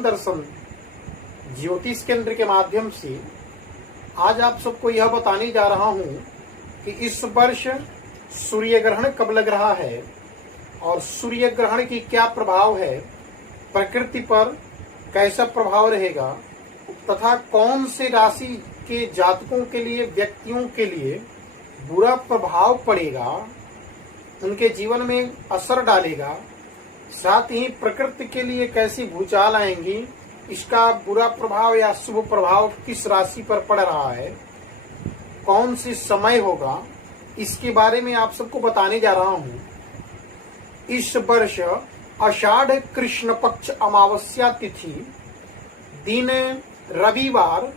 ज्ञान दर्शन ज्योतिष केंद्र के माध्यम से आज आप सबको यह बताने जा रहा हूं कि इस वर्ष सूर्य ग्रहण कब लग रहा है और सूर्य ग्रहण की क्या प्रभाव है, प्रकृति पर कैसा प्रभाव रहेगा तथा कौन से राशि के जातकों के लिए, व्यक्तियों के लिए बुरा प्रभाव पड़ेगा, उनके जीवन में असर डालेगा, साथ ही प्रकृति के लिए कैसी भूचाल आएंगी, इसका बुरा प्रभाव या शुभ प्रभाव किस राशि पर पड़ रहा है, कौन सी समय होगा, इसके बारे में आप सबको बताने जा रहा हूं। इस वर्ष आषाढ़ कृष्ण पक्ष अमावस्या तिथि दिन रविवार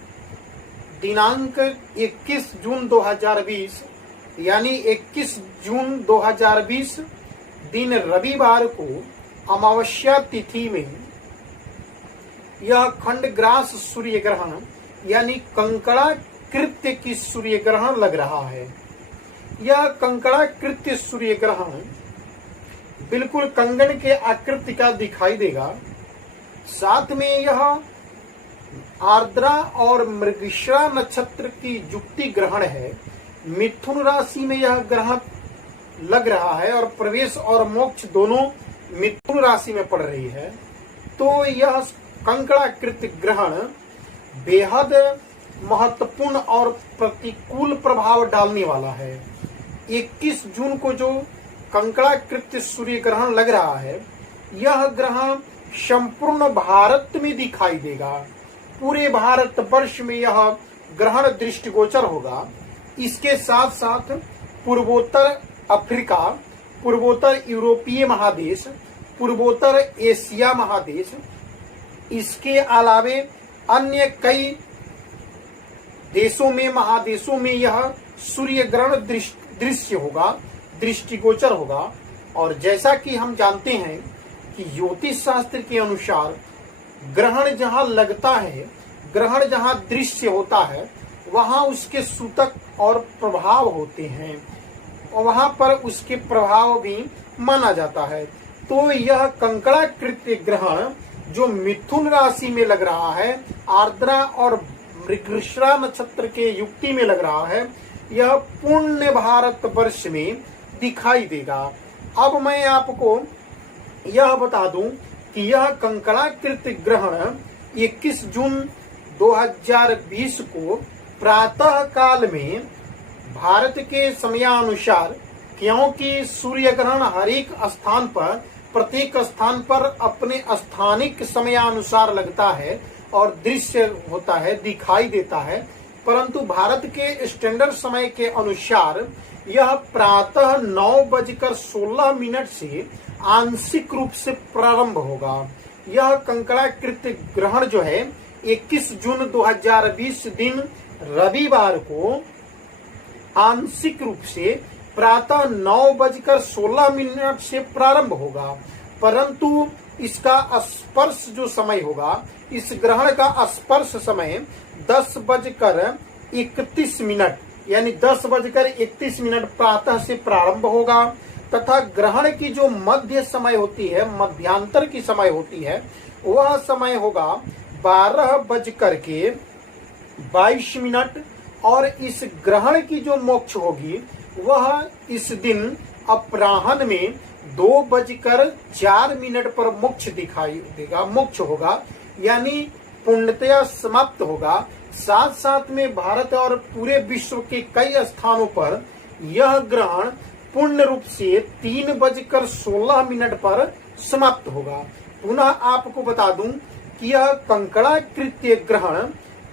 दिनांक 21 जून 2020 यानी 21 जून 2020 दिन रविवार को अमावस्या तिथि में यह खंडग्रास सूर्य ग्रहण यानी कंकड़ा कृत्य की सूर्य ग्रहण लग रहा है। यह कंकड़ा कृत्य सूर्य ग्रहण बिल्कुल कंगन के आकृति का दिखाई देगा। साथ में यह आर्द्रा और मृगशिरा नक्षत्र की युक्ति ग्रहण है। मिथुन राशि में यह ग्रहण लग रहा है और प्रवेश और मोक्ष दोनों मिथुन राशि में पड़ रही है। तो यह कंकड़ाकृत ग्रहण बेहद महत्वपूर्ण और प्रतिकूल प्रभाव डालने वाला है। 21 जून को जो कंकड़ाकृत सूर्य ग्रहण लग रहा है, यह ग्रहण संपूर्ण भारत में दिखाई देगा। पूरे भारत वर्ष में यह ग्रहण दृष्टिगोचर होगा। इसके साथ साथ पूर्वोत्तर अफ्रीका, पूर्वोत्तर यूरोपीय महादेश, पूर्वोत्तर एशिया महादेश, इसके अलावे अन्य कई देशों में, महादेशों में यह सूर्य ग्रहण दृश्य होगा, दृष्टिगोचर होगा। और जैसा कि हम जानते हैं कि ज्योतिष शास्त्र के अनुसार ग्रहण जहां लगता है, ग्रहण जहां दृश्य होता है, वहां उसके सूतक और प्रभाव होते हैं और वहां पर उसके प्रभाव भी माना जाता है। तो यह कंकड़ाकृत ग्रहण जो मिथुन राशि में लग रहा है, आर्द्रा और मृगशिरा नक्षत्र के युक्ति में लग रहा है, यह पूर्ण भारत वर्ष में दिखाई देगा। अब मैं आपको यह बता दूं कि यह कंकड़ाकृत ग्रहण 21 जून 2020 को प्रातः काल में भारत के समयानुसार, क्योंकि सूर्य ग्रहण हर एक स्थान पर, प्रत्येक स्थान पर अपने स्थानिक समयानुसार लगता है और दृश्य होता है, दिखाई देता है, परंतु भारत के स्टैंडर्ड समय के अनुसार यह प्रातः 9:16 से आंशिक रूप से प्रारंभ होगा। यह कंकड़ाकृत ग्रहण जो है 21 जून 2020 दिन रविवार को आंशिक रूप से प्रातः 9:16 से प्रारंभ होगा, परंतु इसका स्पर्श जो समय होगा, इस ग्रहण का स्पर्श समय 10:31 यानी 10:31 प्रातः से प्रारंभ होगा तथा ग्रहण की जो मध्य समय होती है, मध्यांतर की समय होती है, वह समय होगा 12:22 और इस ग्रहण की जो मोक्ष होगी वह इस दिन अपराह्न में 2:04 पर मोक्ष दिखाई देगा, मोक्ष होगा, यानी पूर्णतया समाप्त होगा। साथ साथ में भारत और पूरे विश्व के कई स्थानों पर यह ग्रहण पूर्ण रूप से 3:16 पर समाप्त होगा। पुनः आपको बता दूं कि यह कंकड़ाकृत ग्रहण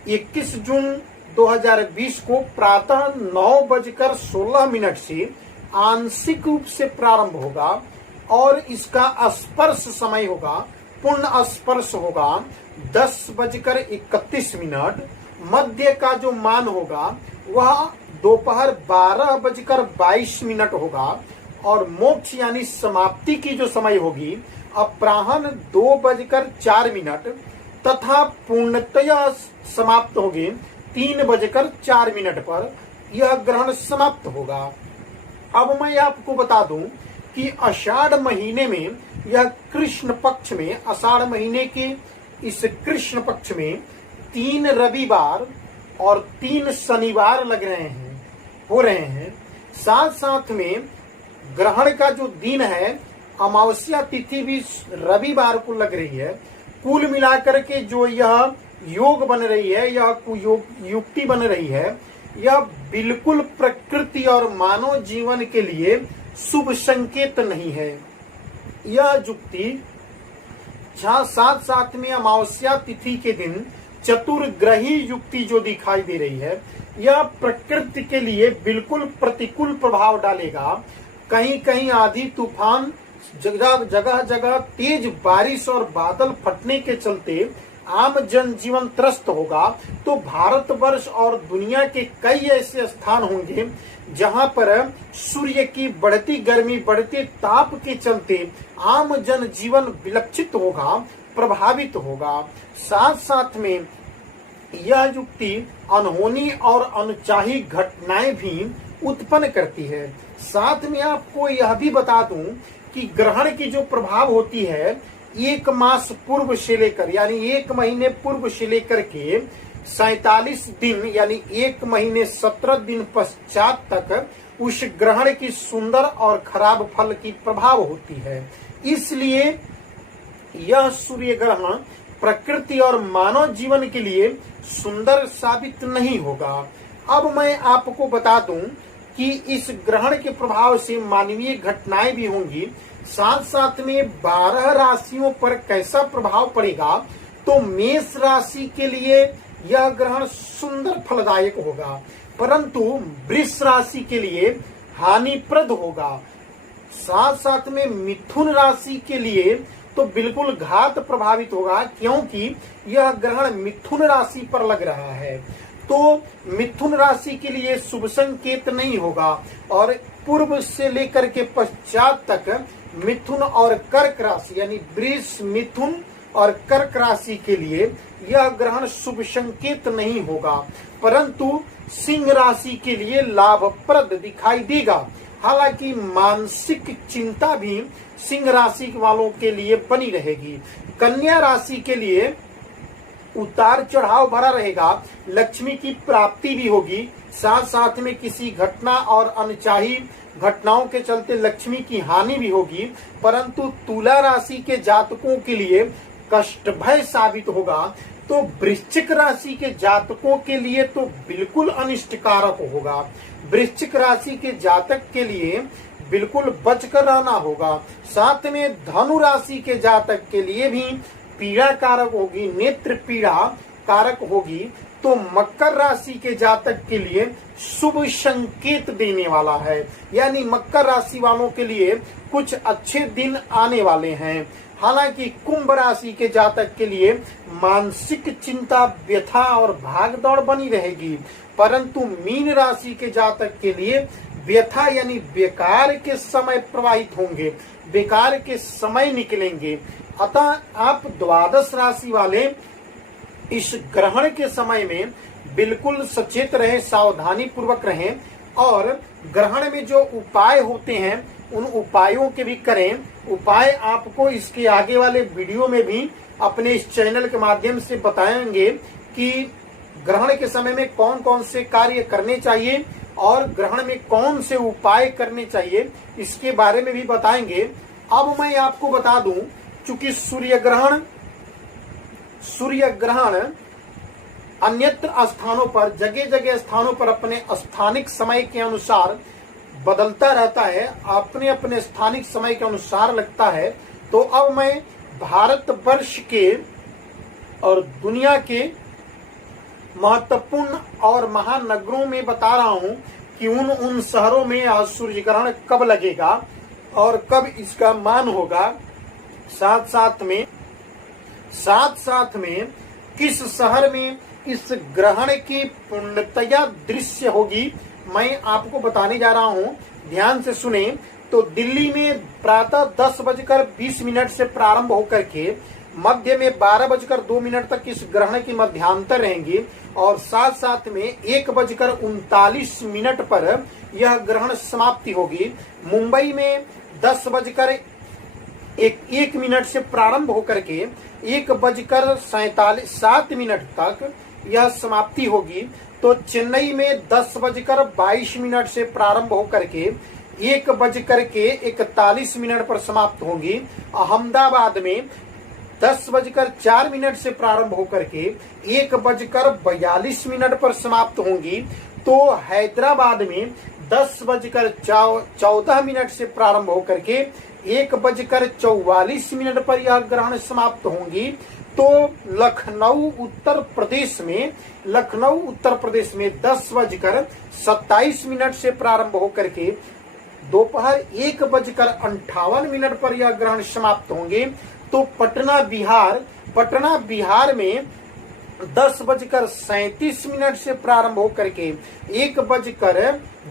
21 जून 2020 को प्रातः 9:16 से आंशिक रूप से प्रारंभ होगा और इसका स्पर्श समय होगा, पूर्ण स्पर्श होगा 10:31। मध्य का जो मान होगा वह दोपहर 12:22 होगा और मोक्ष यानी समाप्ति की जो समय होगी अपराह्न 2:04 तथा पूर्णतया समाप्त होगी 3:04 पर यह ग्रहण समाप्त होगा। अब मैं आपको बता दूं कि आषाढ़ महीने में, यह कृष्ण पक्ष में, आषाढ़ महीने की इस कृष्ण पक्ष में 3 रविवार और 3 शनिवार लग रहे हैं, हो रहे हैं। साथ साथ में ग्रहण का जो दिन है, अमावस्या तिथि भी रविवार को लग रही है। कुल मिलाकर के जो यह योग बन रही है, यह युक्ति बन रही है, यह बिल्कुल प्रकृति और मानव जीवन के लिए शुभ संकेत नहीं है। यह युक्ति साथ साथ में अमावस्या तिथि के दिन चतुर्ग्रही युक्ति जो दिखाई दे रही है, यह प्रकृति के लिए बिल्कुल प्रतिकूल प्रभाव डालेगा। कहीं कहीं आंधी तूफान, जगह जगह तेज बारिश और बादल फटने के चलते आम जनजीवन त्रस्त होगा। तो भारतवर्ष और दुनिया के कई ऐसे स्थान होंगे जहां पर सूर्य की बढ़ती गर्मी, बढ़ते ताप के चलते आम जनजीवन विलक्षित होगा, प्रभावित होगा। साथ साथ में यह युक्ति अनहोनी और अनचाही घटनाएं भी उत्पन्न करती है। साथ में आपको यह भी बता दूं कि ग्रहण की जो प्रभाव होती है, 1 मास पूर्व से लेकर यानी 1 महीने पूर्व से लेकर के 47 दिन यानी 1 महीने 17 दिन पश्चात तक उस ग्रहण की सुंदर और खराब फल की प्रभाव होती है। इसलिए यह सूर्य ग्रहण प्रकृति और मानव जीवन के लिए सुंदर साबित नहीं होगा। अब मैं आपको बता दूं कि इस ग्रहण के प्रभाव से मानवीय घटनाएं भी होंगी। साथ साथ में 12 राशियों पर कैसा प्रभाव पड़ेगा, तो मेष राशि के लिए यह ग्रहण सुंदर फलदायक होगा, परंतु वृष राशि के लिए हानिप्रद होगा। साथ साथ में मिथुन राशि के लिए तो बिल्कुल घात प्रभावित होगा, क्योंकि यह ग्रहण मिथुन राशि पर लग रहा है। तो मिथुन राशि के लिए शुभ संकेत नहीं होगा। और पूर्व से लेकर के पश्चात तक मिथुन और कर्क राशि यानी वृष, मिथुन और कर्क राशि के लिए यह ग्रहण शुभ संकेत नहीं होगा, परंतु सिंह राशि के लिए लाभप्रद दिखाई देगा। हालांकि मानसिक चिंता भी सिंह राशि वालों के लिए बनी रहेगी। कन्या राशि के लिए उतार चढ़ाव भरा रहेगा, लक्ष्मी की प्राप्ति भी होगी। साथ साथ में किसी घटना और अनचाही घटनाओं के चलते लक्ष्मी की हानि भी होगी, परंतु तुला राशि के जातकों के लिए कष्ट भय साबित होगा। तो वृश्चिक राशि के जातकों के लिए तो बिल्कुल अनिष्टकारक होगा। वृश्चिक राशि के जातक के लिए बिल्कुल बचकर रहना होगा। साथ में धनु राशि के जातक के लिए भी पीड़ा कारक होगी, नेत्र पीड़ा कारक होगी। तो मकर राशि के जातक के लिए शुभ संकेत देने वाला है, यानी मकर राशि वालों के लिए कुछ अच्छे दिन आने वाले हैं। हालांकि कुंभ राशि के जातक के लिए मानसिक चिंता, व्यथा और भागदौड़ बनी रहेगी, परंतु मीन राशि के जातक के लिए व्यथा यानी बेकार के समय प्रवाहित होंगे, बेकार के समय निकलेंगे। अतः आप द्वादश राशि वाले इस ग्रहण के समय में बिल्कुल सचेत रहें, सावधानी पूर्वक रहें और ग्रहण में जो उपाय होते हैं उन उपायों के भी करें। उपाय आपको इसके आगे वाले वीडियो में भी अपने इस चैनल के माध्यम से बताएंगे कि ग्रहण के समय में कौन कौन से कार्य करने चाहिए और ग्रहण में कौन से उपाय करने चाहिए, इसके बारे में भी बताएंगे। अब मैं आपको बता दूं, चूंकि सूर्य ग्रहण अन्यत्र स्थानों पर, जगह जगह स्थानों पर अपने स्थानिक समय के अनुसार बदलता रहता है, अपने अपने स्थानिक समय के अनुसार लगता है। तो अब मैं भारतवर्ष के और दुनिया के महत्वपूर्ण और महानगरों में बता रहा हूं कि उन शहरों में आज सूर्य ग्रहण कब लगेगा और कब इसका मान होगा। साथ साथ में किस शहर में इस ग्रहण की पूर्णतया दृश्य होगी, मैं आपको बताने जा रहा हूं, ध्यान से सुने। तो दिल्ली में प्रातः 10:20 से प्रारंभ होकर के मध्य में 12:02 तक इस ग्रहण की मध्यांतर रहेंगी और साथ साथ में 1:39 पर यह ग्रहण समाप्ति होगी। मुंबई में 10:31 एक मिनट से प्रारंभ होकर के 1:47 तक यह समाप्ति होगी। तो चेन्नई में 10:22 से प्रारंभ होकर के 1:41 पर समाप्त होगी। अहमदाबाद में 10:04 से प्रारंभ होकर के 1:42 पर समाप्त होंगी। तो हैदराबाद में 10:14 से प्रारंभ होकर के 1:44 पर यह ग्रहण समाप्त होंगी। तो लखनऊ उत्तर प्रदेश में 10:27 से प्रारंभ होकर के दोपहर 1:58 पर यह ग्रहण समाप्त होंगे। तो पटना बिहार में 10:37 से प्रारंभ होकर के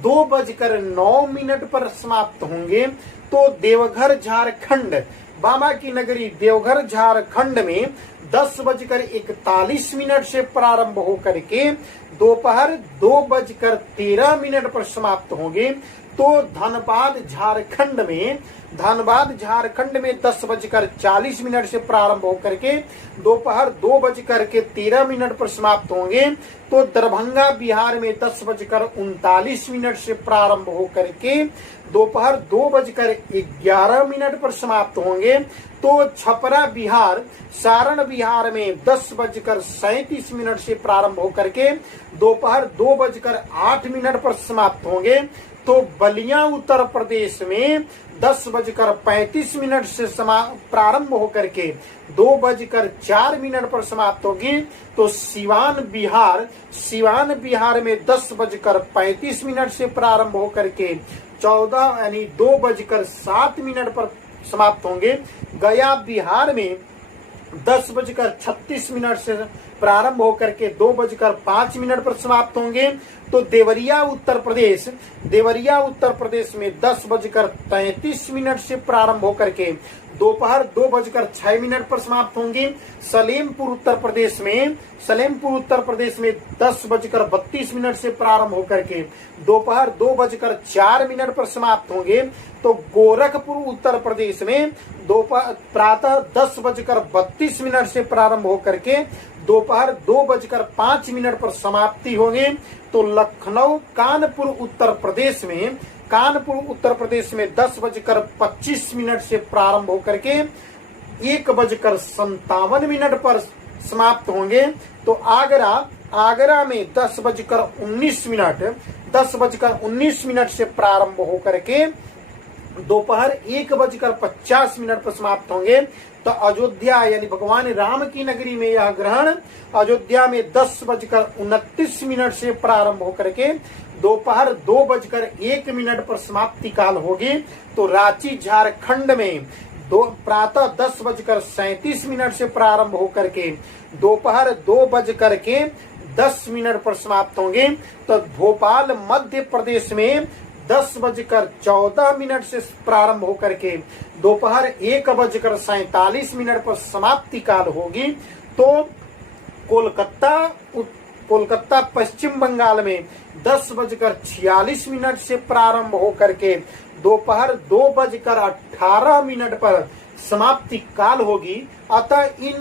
2:09 पर समाप्त होंगे। तो देवघर झारखंड, बाबा की नगरी देवघर झारखंड में 10:41 से प्रारंभ होकर के दोपहर 2:13 पर समाप्त होंगे। तो धनबाद झारखंड में 10:40 से प्रारंभ होकर के दोपहर 2:13 पर समाप्त होंगे। तो दरभंगा बिहार में 10:39 से प्रारंभ होकर के दोपहर 2:11 पर समाप्त होंगे। तो छपरा बिहार, सारण बिहार में 10:37 से प्रारंभ होकर के दोपहर 2:08 पर समाप्त होंगे। तो बलिया उत्तर प्रदेश में 10:35 से प्रारंभ होकर के 2:04 पर समाप्त होगी। तो सिवान बिहार में 10:35 से प्रारंभ होकर के 2:07 पर समाप्त होंगे। गया बिहार में 10:36 से प्रारंभ होकर के 2:05 पर समाप्त होंगे। तो देवरिया उत्तर प्रदेश में 10:33 से प्रारंभ होकर के दोपहर 2:06 पर समाप्त होंगी। सलेमपुर उत्तर प्रदेश में 10:32 से प्रारंभ होकर के दोपहर 2:04 पर समाप्त होंगे। तो गोरखपुर उत्तर प्रदेश में प्रातः 10:32 से प्रारंभ होकर के दोपहर 2:05 पर समाप्ति होंगे। तो लखनऊ कानपुर उत्तर प्रदेश में 10:25 से प्रारंभ होकर के 1:57 पर समाप्त होंगे। तो आगरा में 10:19 से प्रारंभ होकर के दोपहर 1:50 पर समाप्त होंगे। तो अयोध्या यानी भगवान राम की नगरी में यह ग्रहण अयोध्या में 10:29 से प्रारंभ होकर के दोपहर 2:01 पर समाप्ति काल होगी। तो रांची झारखंड में प्रातः 10:37 से प्रारंभ होकर के दोपहर 2:10 पर समाप्त होंगे। तो भोपाल मध्य प्रदेश में 10:14 से प्रारंभ होकर के दोपहर 1:47 पर समाप्ति काल होगी। तो कोलकाता पश्चिम बंगाल में 10:46 से प्रारंभ होकर के दोपहर 2:18 पर समाप्ति काल होगी। अतः इन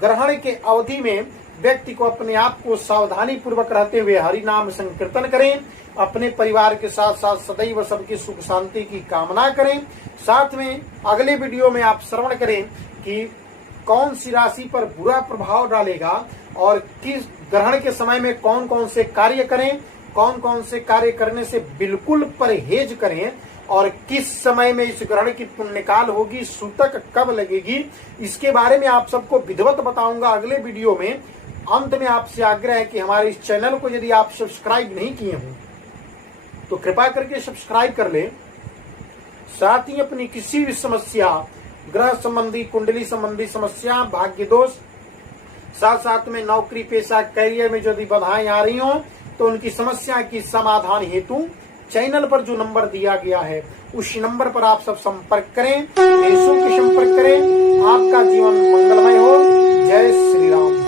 ग्रहण के अवधि में व्यक्ति को अपने आप को सावधानी पूर्वक रहते हुए हरि नाम संकीर्तन करें, अपने परिवार के साथ साथ सदैव सबकी सुख शांति की कामना करें। साथ में अगले वीडियो में आप श्रवण करें कि कौन सी राशि पर बुरा प्रभाव डालेगा और किस ग्रहण के समय में कौन कौन से कार्य करें, कौन कौन से कार्य करने से बिल्कुल परहेज करें और किस समय में इस ग्रहण की पुण्यकाल होगी, सूतक कब लगेगी, इसके बारे में आप सबको विधिवत बताऊंगा अगले वीडियो में। अंत में आपसे आग्रह है कि हमारे इस चैनल को यदि आप सब्सक्राइब नहीं किए हों तो कृपा करके सब्सक्राइब कर लें। साथ ही अपनी किसी भी समस्या, ग्रह संबंधी, कुंडली संबंधी समस्या, भाग्य दोष, साथ में नौकरी पेशा करियर में यदि बाधाएं आ रही हो तो उनकी समस्या की समाधान हेतु चैनल पर जो नंबर दिया गया है उस नंबर पर आप सब संपर्क करें, के संपर्क करें। आपका जीवन मंगलमय हो। जय श्री राम।